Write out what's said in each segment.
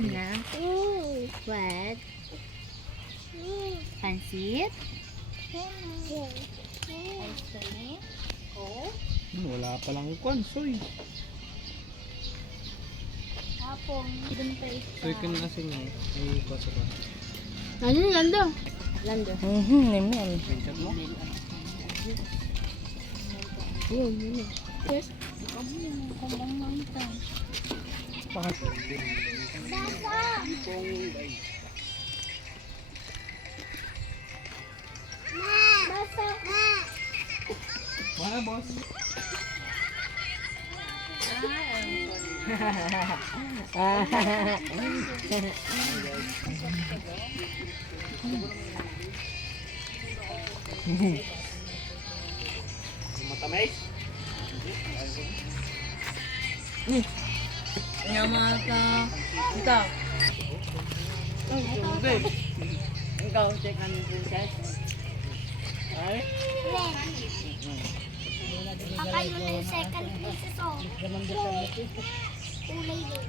Na. What? Pansit? Ice cream? Coke? Wala palang konsoy. Hapong. Doon pa isa. Soy ka na kasi nga. Ay, kosa ba? Ano yung lando? Lando. Naman. Pinchot mo? Yun, yun. Yes. Ikaw mo, kumbang manta. Bakit? Wala, boss. Matamis? Nyamata. Ikaw. Ikaw, check on the princess. Ay? Pakayo na yung second pieces oh. Kulay din.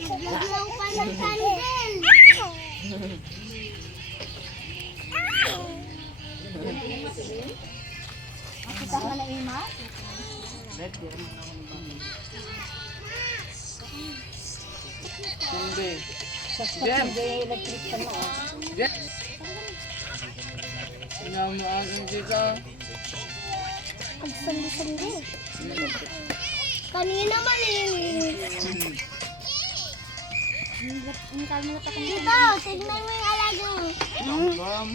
Maglaglaw pa ng candle. Kita ka na ima? Sunday. Jam! Electric ka na. Jam! Sinamaagin dito. Pagsandi-sandi. Kanina malinis. Dito, tignan mo yung alaga mo. Bam!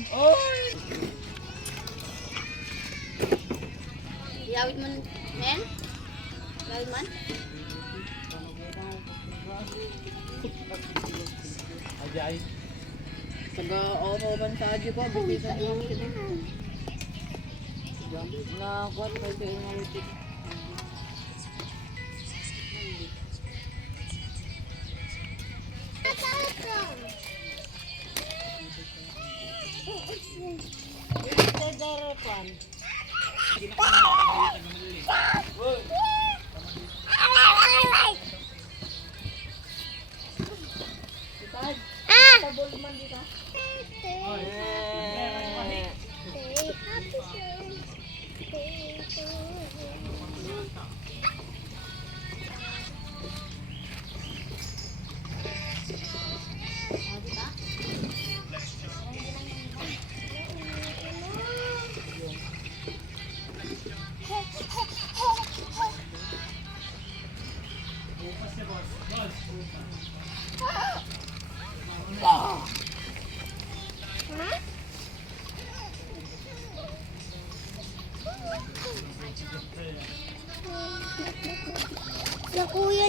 Iyawit mo, men? Iyawit man? Ajay. Taga-oroban sa aji ko. Bibisa niyo ang sila. Nakuha kayo sa inalitik. Sa kuya